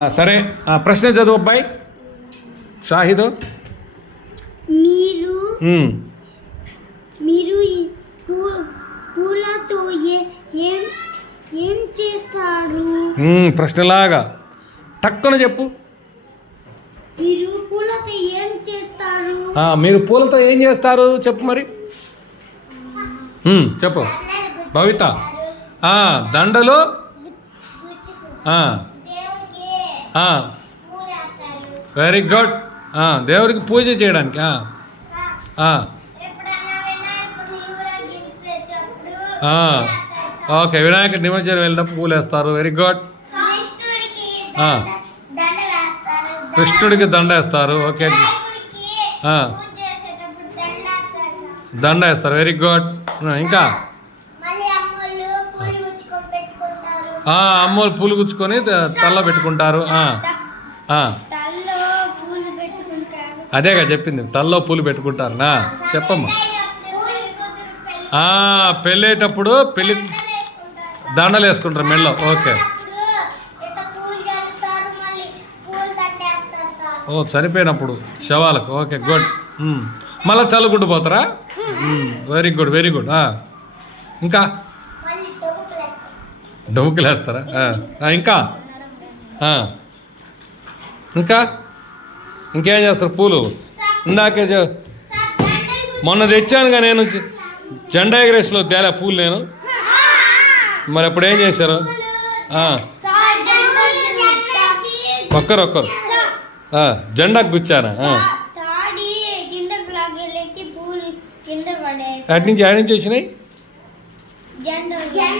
సరే ప్రశ్న చదువు అబ్బాయి షాహిద్. మీరు మీరు ఈ పూలతో ఏం ఏం చేస్తారు? ప్రశ్నలాగా టక్కున చెప్పు. మీరు పూలతో ఏం చేస్తారు? మీరు పూలతో ఏం చేస్తారు చెప్పు మరి. చెప్పు భవిత. దండలు. Very good. దేవుడికి పూజ చేయడానికి. ఓకే, వినాయకుడి నిమజ్జనం వెళ్ళినప్పుడు పూలు వేస్తారు. Very good. కృష్ణుడికి దండ వేస్తారు. ఓకే, దండ వేస్తారు. Very good. ఇంకా అమ్మోళ్ళు పూలు గుచ్చుకొని తల్ల పెట్టుకుంటారు. అదేగా చెప్పింది, తల్లో పూలు పెట్టుకుంటారు. చెప్పమ్మా. పెళ్ళేటప్పుడు పెళ్ళి దండలు వేసుకుంటారు మెళ్ళో. ఓకే. చనిపోయినప్పుడు శవాలకు. Okay, good. మళ్ళీ చల్లుకుంటూ పోతారా? Very good, very good. ఇంకా డొముకులు వేస్తారా? ఇంకా ఇంకా ఇంకేం చేస్తారు? పూలు ఇందాకే మొన్న తెచ్చానుగా నేను, జెండా ఎగరేసిలో తేలా పూలు నేను. మరి అప్పుడు ఏం చేశారు? ఒక్కరొక్కరు జెండాకు గుచ్చానా? అటు నుంచి ఆడి నుంచి వచ్చినాయి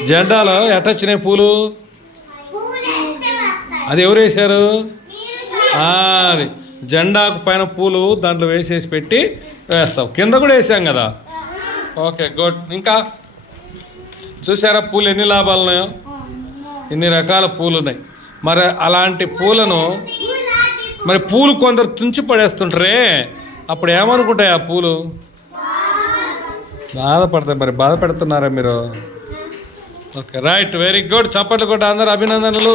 జెండాలో ఎట్ట వచ్చినాయి పూలు? అది ఎవరు వేశారు? అది జెండాకు పైన పూలు దాంట్లో వేసేసి పెట్టి వేస్తాం. కింద కూడా వేసాం కదా. Okay, good. ఇంకా చూసారా పూలు ఎన్ని లాభాలు ఉన్నాయో? ఎన్ని రకాల పూలు ఉన్నాయి. మరి అలాంటి పూలను మరి పూలు కొందరు తుంచి పడేస్తుంటారే, అప్పుడు ఏమనుకుంటాయి ఆ పూలు? బాధపడతాయి. మరి బాధ పెడుతున్నారా మీరు? Okay, right, very good. చప్పట్లు కొట్ట అందరు. అభినందనలు.